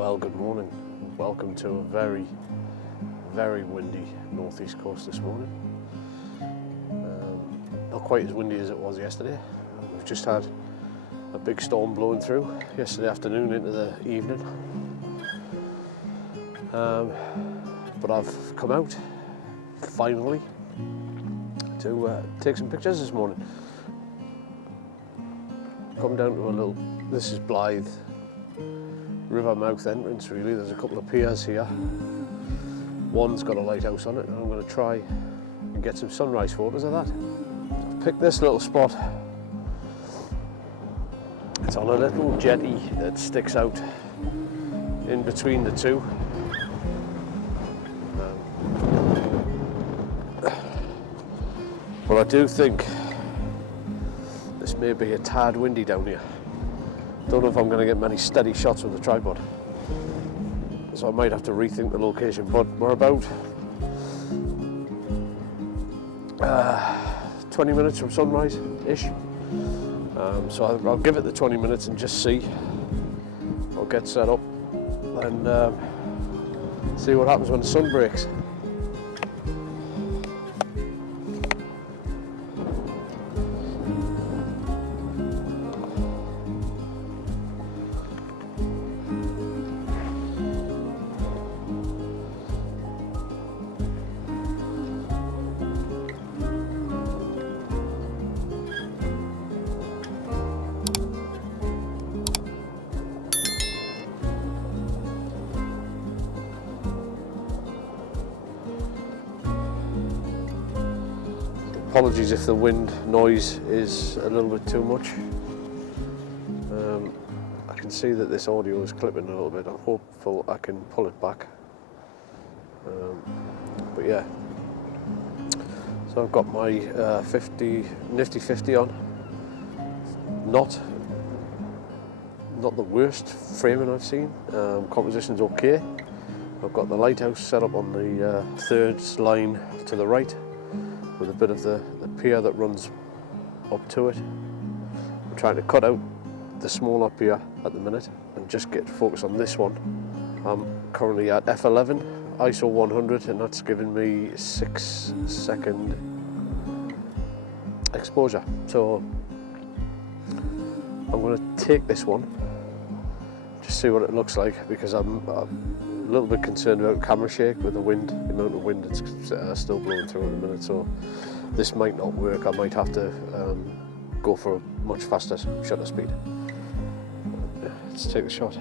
Well, good morning. Welcome to a very, very windy northeast coast this morning. Not quite as windy as it was yesterday. We've just had a big storm blowing through yesterday afternoon into the evening. But I've come out finally to take some pictures this morning. Come down to a little, this is Blythe river mouth entrance really. There's a couple of piers here. One's got a lighthouse on it and I'm going to try and get some sunrise photos of that. I've picked this little spot. It's on a little jetty that sticks out in between the two. But I do think this may be a tad windy down here. Don't know if I'm going to get many steady shots with the tripod, so I might have to rethink the location, but we're about 20 minutes from sunrise-ish, so I'll give it the 20 minutes and just see. I'll get set up and see what happens when the sun breaks. Apologies if the wind noise is a little bit too much. I can see that this audio is clipping a little bit. I'm hopeful I can pull it back. But yeah, so I've got my nifty 50 on. Not the worst framing I've seen. Composition's okay. I've got the lighthouse set up on the third line to the right, with a bit of the pier that runs up to it. I'm trying to cut out the smaller pier at the minute and just get focus on this one. I'm currently at f11, ISO 100, and that's giving me 6-second exposure. So I'm going to take this one, just see what it looks like, because I'm a little bit concerned about camera shake with the wind, the amount of wind that's still blowing through at the minute, so this might not work. I might have to go for a much faster shutter speed. Yeah, let's take the shot.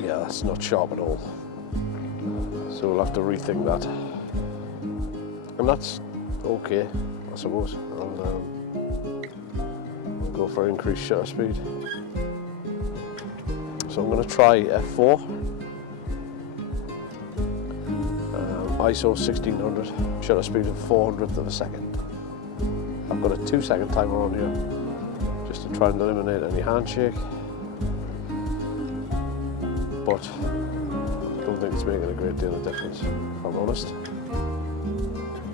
Yeah, that's not sharp at all, so we'll have to rethink that, and that's okay, I suppose. I'll go for increased shutter speed. So I'm going to try f4, ISO 1600, shutter speed of 400th of a second. I've got a 2-second timer on here, just to try and eliminate any handshake, but I don't think it's making a great deal of difference, if I'm honest.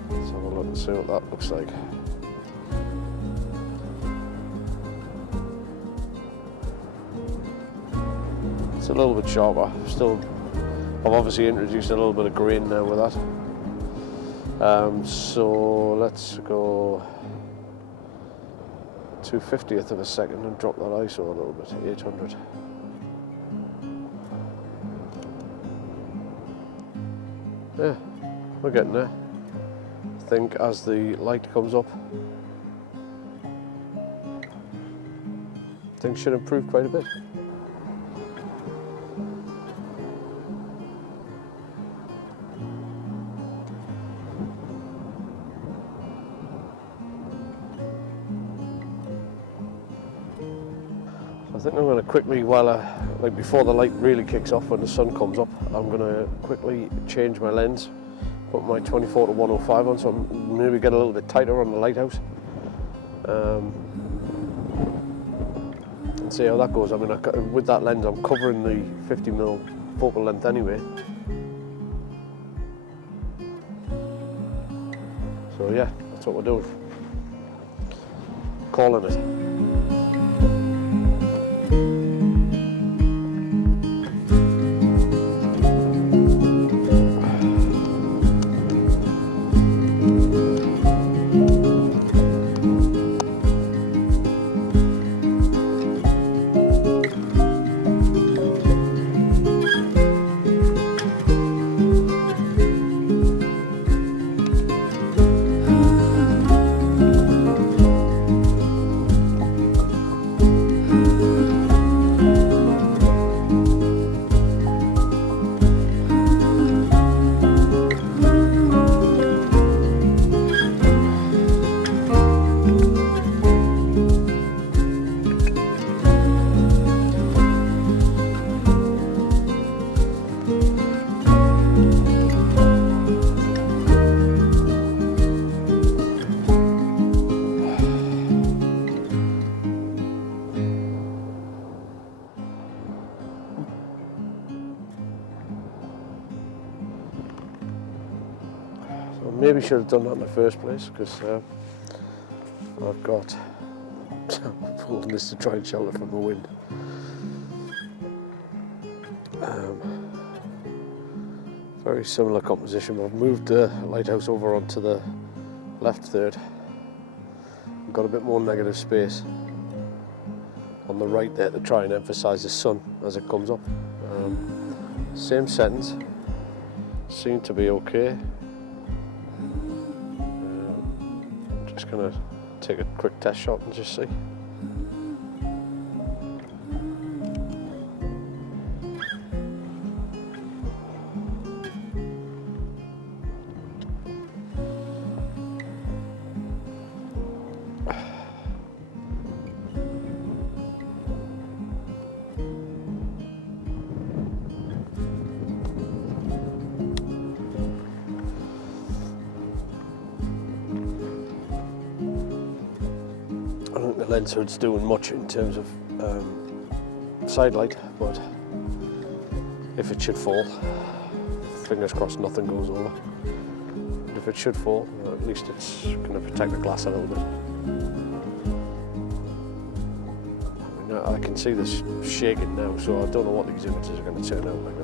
Let's have a look and see what that looks like. It's a little bit sharper. I've obviously introduced a little bit of grain now with that. So let's go 2/50th of a second and drop that ISO a little bit, 800. Yeah, we're getting there. I think as the light comes up, things should improve quite a bit. I think I'm going to quickly, before the light really kicks off when the sun comes up, I'm going to quickly change my lens, put my 24 to 105 on, so I'm maybe get a little bit tighter on the lighthouse, and see how that goes. I mean, with that lens, I'm covering the 50mm focal length anyway. So yeah, that's what we're doing. Calling it. Maybe should have done that in the first place, because I've got holding this to try and shelter from the wind. Very similar composition, but I've moved the lighthouse over onto the left third. I've got a bit more negative space on the right there to try and emphasise the sun as it comes up. Same settings, seem to be okay. Just gonna take a quick test shot and just see. I don't think the lens hood's doing much in terms of side light, but if it should fall, fingers crossed nothing goes over. But if it should fall, at least it's going to protect the glass a little bit. I mean, I can see this shaking now, so I don't know what these images are going to turn out like.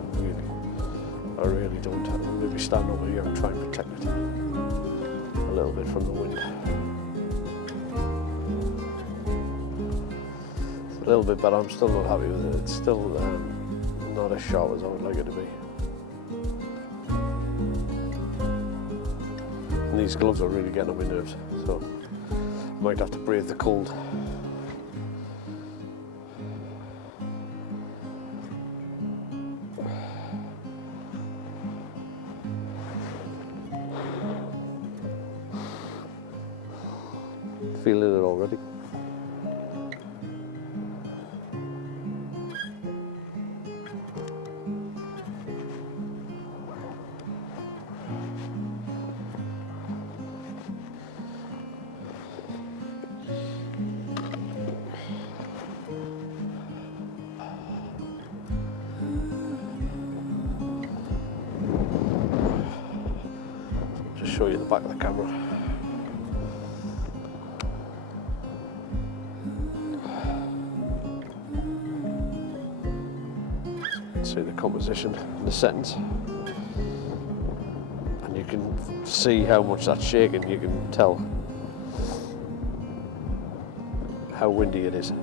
I really don't. I'll maybe stand over here and try and protect it a little bit from the wind. A little bit better. I'm still not happy with it. It's still not as sharp as I would like it to be. And these gloves are really getting on my nerves, so I might have to brave the cold. Feeling it already. Just show you the back of the camera. See the composition and the settings, and you can see how much that's shaking. You can tell how windy it is.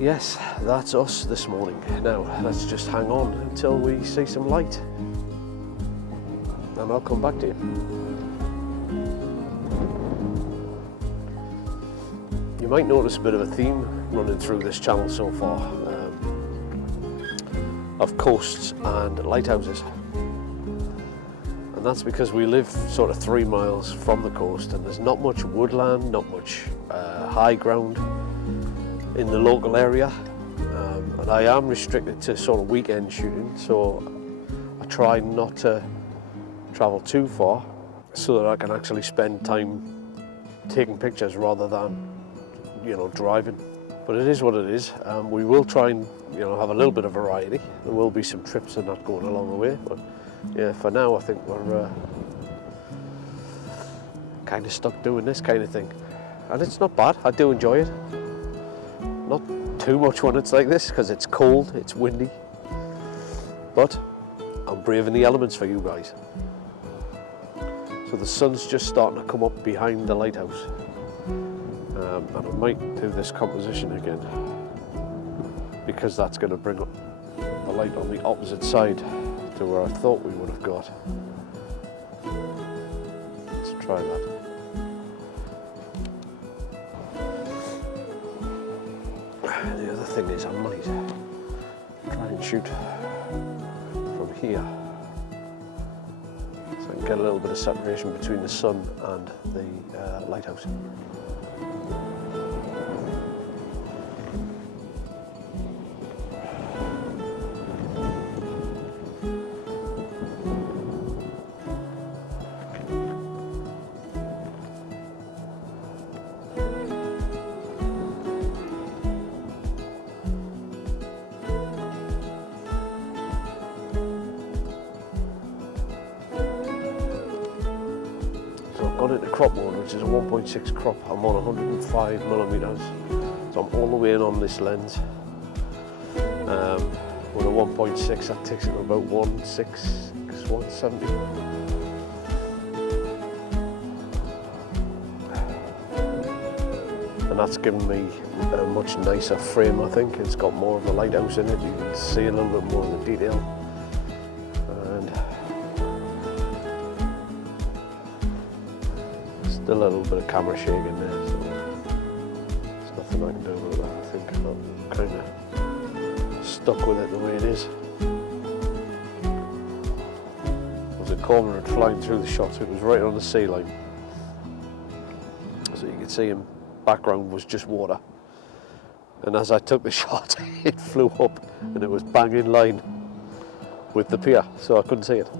Yes, that's us this morning. Now, let's just hang on until we see some light, and I'll come back to you. You might notice a bit of a theme running through this channel so far, of coasts and lighthouses. And that's because we live sort of 3 miles from the coast, and there's not much woodland, not much high ground in the local area, and and I am restricted to sort of weekend shooting, so I try not to travel too far so that I can actually spend time taking pictures rather than, you know, driving. But it is what it is. We will try and, you know, have a little bit of variety. There will be some trips and that going along the way, but yeah, for now I think we're kind of stuck doing this kind of thing, and it's not bad. I do enjoy it. Not too much when it's like this because it's cold, it's windy, but I'm braving the elements for you guys. So the sun's just starting to come up behind the lighthouse, and I might do this composition again because that's going to bring up the light on the opposite side to where I thought we would have got. Let's try that. The other thing is I might try and shoot from here so I can get a little bit of separation between the sun and the lighthouse. Gone into crop mode, which is a 1.6 crop. I'm on 105 millimeters, so I'm all the way in on this lens. With a 1.6, that takes it to about 170. And that's given me a much nicer frame, I think. It's got more of the lighthouse in it. You can see a little bit more of the detail. Still a little bit of camera shake in there, so there's nothing I can do about that. I think I'm kind of stuck with it the way it is. There's a cormorant flying through the shot, so it was right on the sea line. So you can see in background was just water. And as I took the shot, it flew up and it was bang in line with the pier, so I couldn't see it.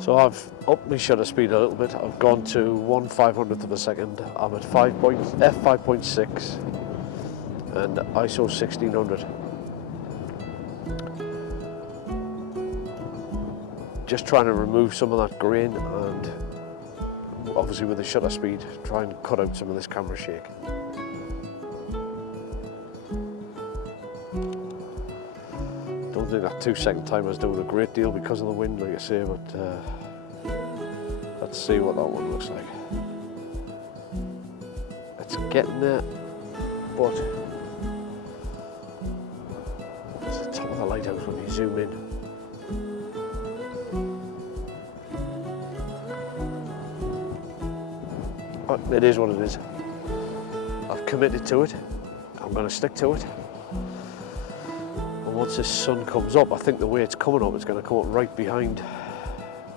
So I've upped my shutter speed a little bit. I've gone to 1/500th of a second. I'm at f5.6 and ISO 1600. Just trying to remove some of that grain and obviously with the shutter speed, try and cut out some of this camera shake. Don't think that 2-second timer is doing a great deal because of the wind, like I say, but let's see what that one looks like. It's getting there, but it's the top of the lighthouse when you zoom in. But it is what it is. I've committed to it. I'm going to stick to it. And once this sun comes up, I think the way it's coming up, it's going to come up right behind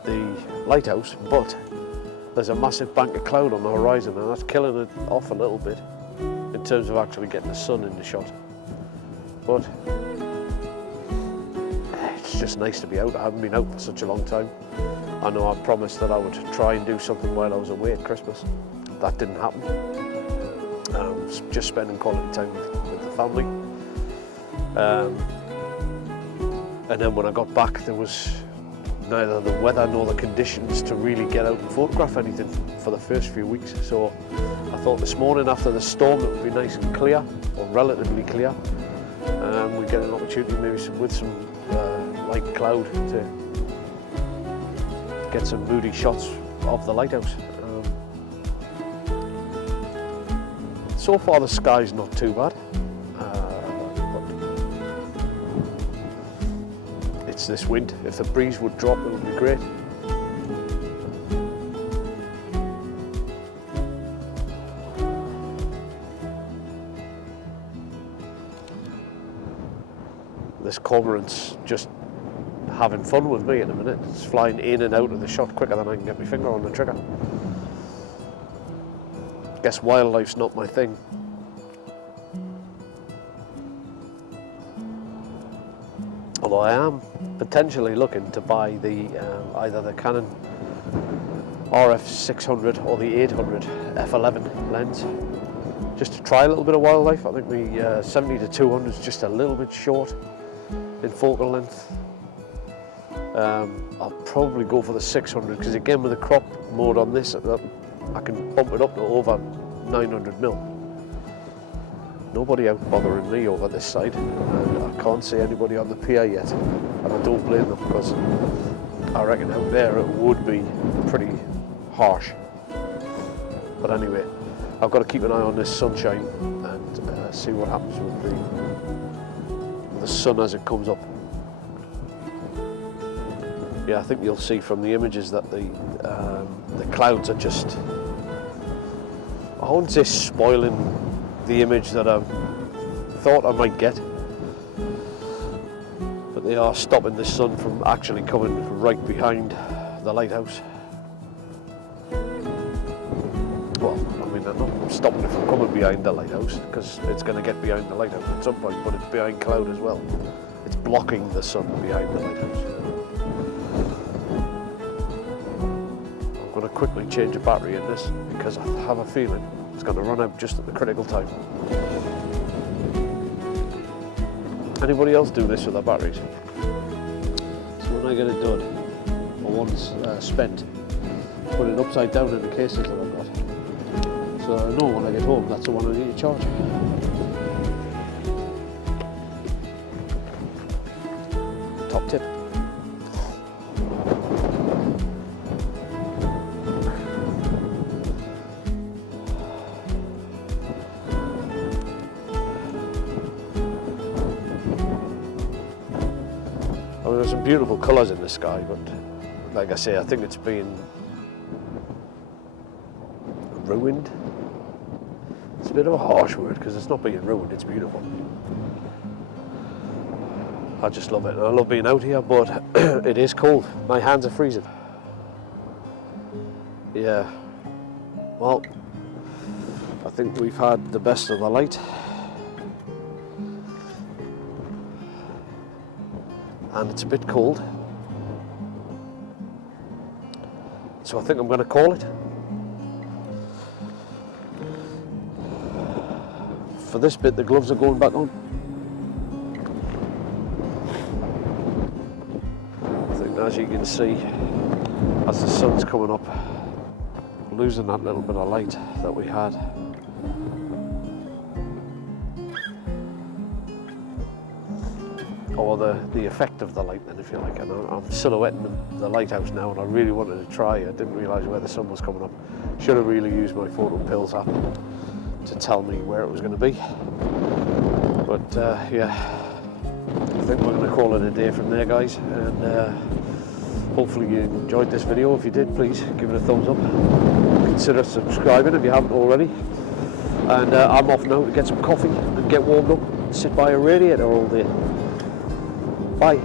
the lighthouse, but there's a massive bank of cloud on the horizon and that's killing it off a little bit in terms of actually getting the sun in the shot. But it's just nice to be out. I haven't been out for such a long time. I know I promised that I would try and do something while I was away at Christmas. That didn't happen. Just spending quality time with the family. And then when I got back, there was neither the weather nor the conditions to really get out and photograph anything for the first few weeks. So I thought this morning after the storm it would be nice and clear, or relatively clear. We'd get an opportunity maybe with some light cloud to get some moody shots of the lighthouse. So far the sky's not too bad. It's this wind. If the breeze would drop, it would be great. This cormorant's just having fun with me in a minute. It's flying in and out of the shot quicker than I can get my finger on the trigger. Guess wildlife's not my thing. Although I am potentially looking to buy the either the Canon RF600 or the 800 f11 lens, just to try a little bit of wildlife. I think the 70 to 200 is just a little bit short in focal length. I'll probably go for the 600 because again with the crop mode on this, I can bump it up to over 900mm. Nobody out bothering me over this side, and I can't see anybody on the pier yet, and I don't blame them because I reckon out there it would be pretty harsh. But anyway, I've got to keep an eye on this sunshine and see what happens with the sun as it comes up. Yeah, I think you'll see from the images that the clouds are just, I wouldn't say spoiling the image that I thought I might get, but they are stopping the sun from actually coming right behind the lighthouse. Well, I mean, they're not stopping it from coming behind the lighthouse because it's going to get behind the lighthouse at some point, but it's behind cloud as well. It's blocking the sun behind the lighthouse. I'm going to quickly change a battery in this because I have a feeling it's going to run out just at the critical time. Anybody else do this with their batteries? So when I get it done, or once spent, put it upside down in the cases that I've got. So I know when I get home that's the one I need to charge. Top tip. I mean, there's some beautiful colours in the sky, but like I say, I think it's been ruined. It's a bit of a harsh word because it's not being ruined, it's beautiful. I just love it. I love being out here, but it is cold. My hands are freezing. Yeah, well, I think we've had the best of the light. And it's a bit cold, so I think I'm going to call it. For this bit, the gloves are going back on. I think, as you can see, as the sun's coming up, losing that little bit of light that we had. Or the effect of the light then, if you like. And I'm silhouetting the lighthouse now, and I really wanted to try. I didn't realise where the sun was coming up. Should have really used my photo pills app to tell me where it was going to be. But yeah, I think we're going to call it a day from there, guys. And hopefully you enjoyed this video. If you did, please give it a thumbs up. Consider subscribing if you haven't already. And I'm off now to get some coffee and get warmed up and sit by a radiator all day. Bye.